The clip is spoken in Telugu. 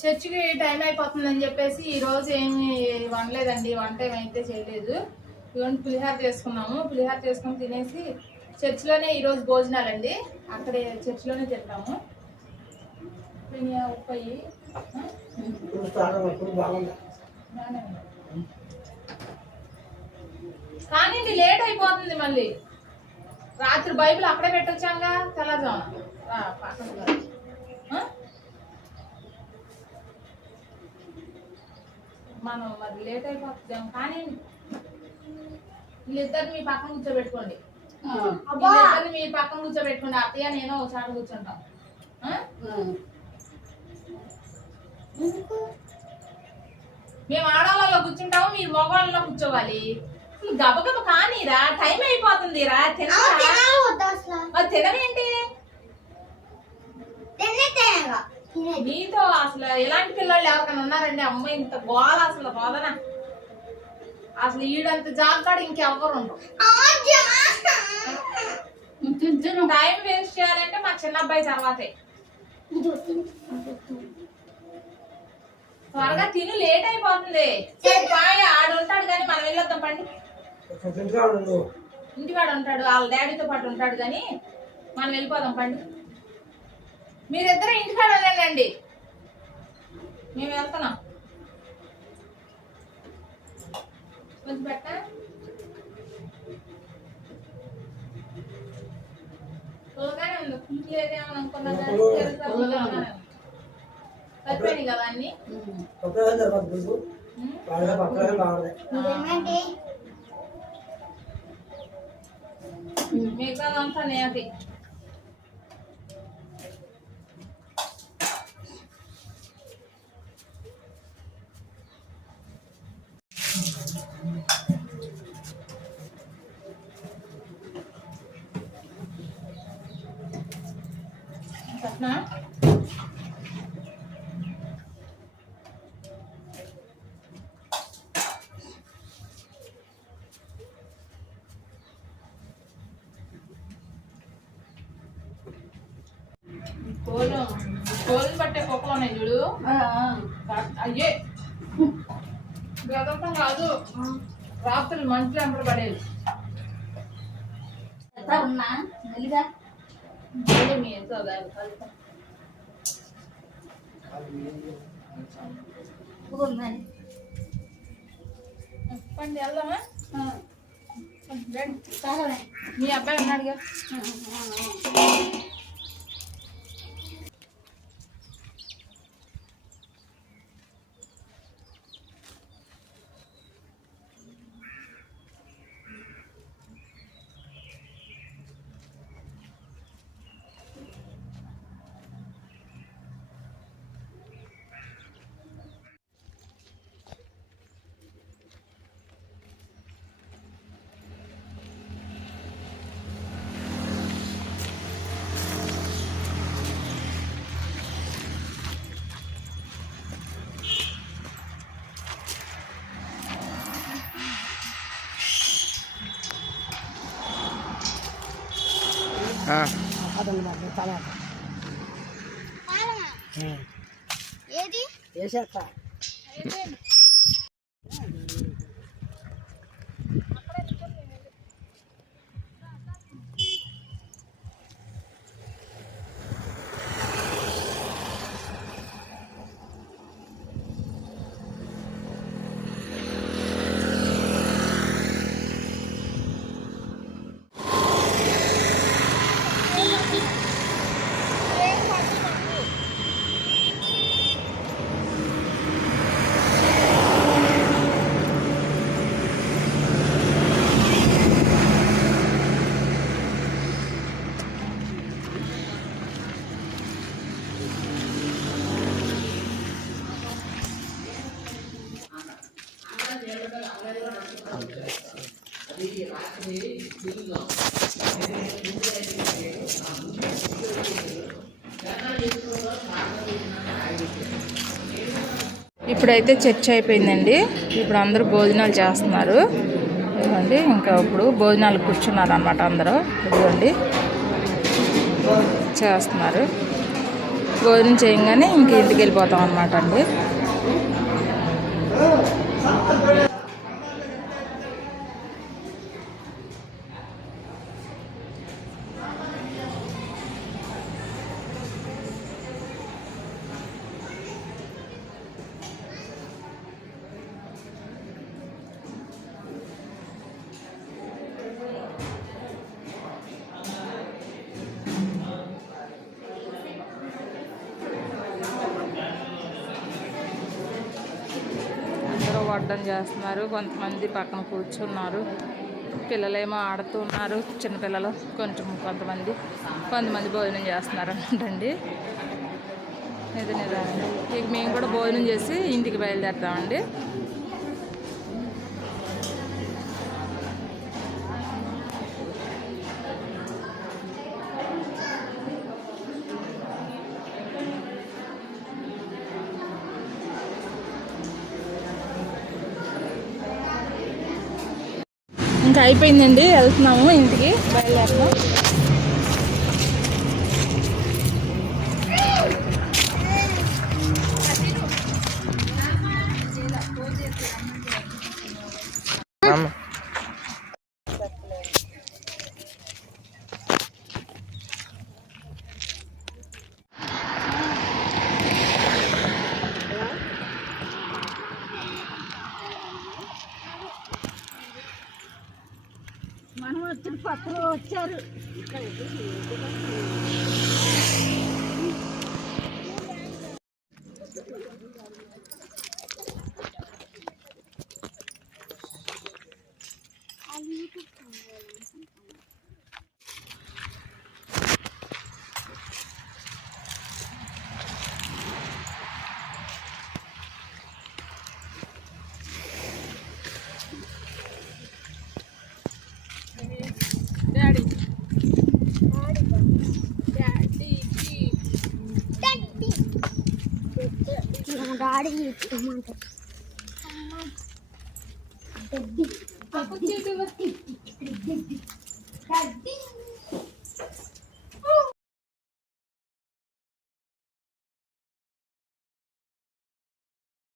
చర్చికి టైం అయిపోతుందని చెప్పేసి ఈరోజు ఏమి వండలేదండి వంట ఏమైతే చేయలేదు. ఇవన్నీ పులిహార చేసుకున్నాము. పులిహార చేసుకుని తినేసి చర్చిలోనే ఈరోజు భోజనాలండి. అక్కడే చర్చిలోనే తింటాము. ఉప్పయి బాగానే కానీ లేట్ అయిపోతుంది మళ్ళీ. రాత్రి బైబిల్ అక్కడే పెట్టొచ్చాంగా తెల్లజామున. పక్కన మనం మరి లేట్ అయిపోతుందేమో కానీ వీళ్ళిద్దరు మీ పక్కన కూర్చోబెట్టుకోండి. వీళ్ళిద్దరిని మీ పక్కన కూర్చోబెట్టుకోండి. అత్తయ్య నేను ఒకసారి కూర్చుంటాం? మేము ఆడవాళ్ళలో కూర్చుంటాము మీరు మగవాళ్ళలో కూర్చోవాలి. గబగబ కానీరా టైం అయిపోతుంది రా తినరా మరి తినవేంటి? మీతో అసలు ఎలాంటి పిల్లలు ఎవరికైనా ఉన్నారండి? అమ్మ ఇంత గోల అసలు బోధన. అసలు ఈడంత జాగ్గాడు ఇంకెవ్వరు ఉండరు. టైం వేస్ట్ చేయాలంటే మా చిన్న అబ్బాయి తర్వాతే. త్వరగా తిని లేట్ అయిపోతుంది. ఆడు ఉంటాడు కానీ మనం వెళ్ళొద్దాం పండి. ఇంటికాడ ఉంటాడు వాళ్ళ డాడీతో పాటు ఉంటాడు కానీ మనం వెళ్ళిపోదాం పండి. మీరిద్దరు ఇంటికాడ వెళ్ళండి. మేము వెళ్తున్నాం. కొంచెం పెట్ట తోగానే ఉంది. అనుకున్నా కదా అన్ని మిగతాదంతా కోలం కోలం పట్టే కుక్కలు ఉన్నాయి చూడు. అయ్యే. గతంతం కాదు. రాత్రులు మంచులు ఎంపడ పడేది मेरे में तो अब उठा लेता वो मैं पंडे अल्लाह मैं हाँ रेड सारा मैं ये अब मैं हट गया ఏది? వేసేస్తా ఇప్పుడైతే చర్చ అయిపోయిందండి. ఇప్పుడు అందరూ భోజనాలు చేస్తున్నారు. ఇదిగోండి ఇంకా ఇప్పుడు భోజనాలు కూర్చున్నారు అనమాట అందరూ. ఇదిగోండి చేస్తున్నారు. భోజనం చేయగానే ఇంక ఇంటికి వెళ్ళిపోతాం అనమాట అండి. అందరూ చేస్తున్నారు. కొంతమంది పక్కన కూర్చున్నారు. పిల్లలేమో ఆడుతూ ఉన్నారు. చిన్నపిల్లలు కొంచెం కొంతమంది. కొంతమంది భోజనం చేస్తున్నారు అంటండి ఇది నిజండి ఇక మేము కూడా భోజనం చేసి ఇంటికి బయలుదేరుతామండి. అయిపోయిందండి వెళ్తున్నాము ఇంటికి. బయలుదేరుతాం మనం వచ్చిన పక్కన వచ్చారు. Daddy daddy ఇచ్చేమంటారు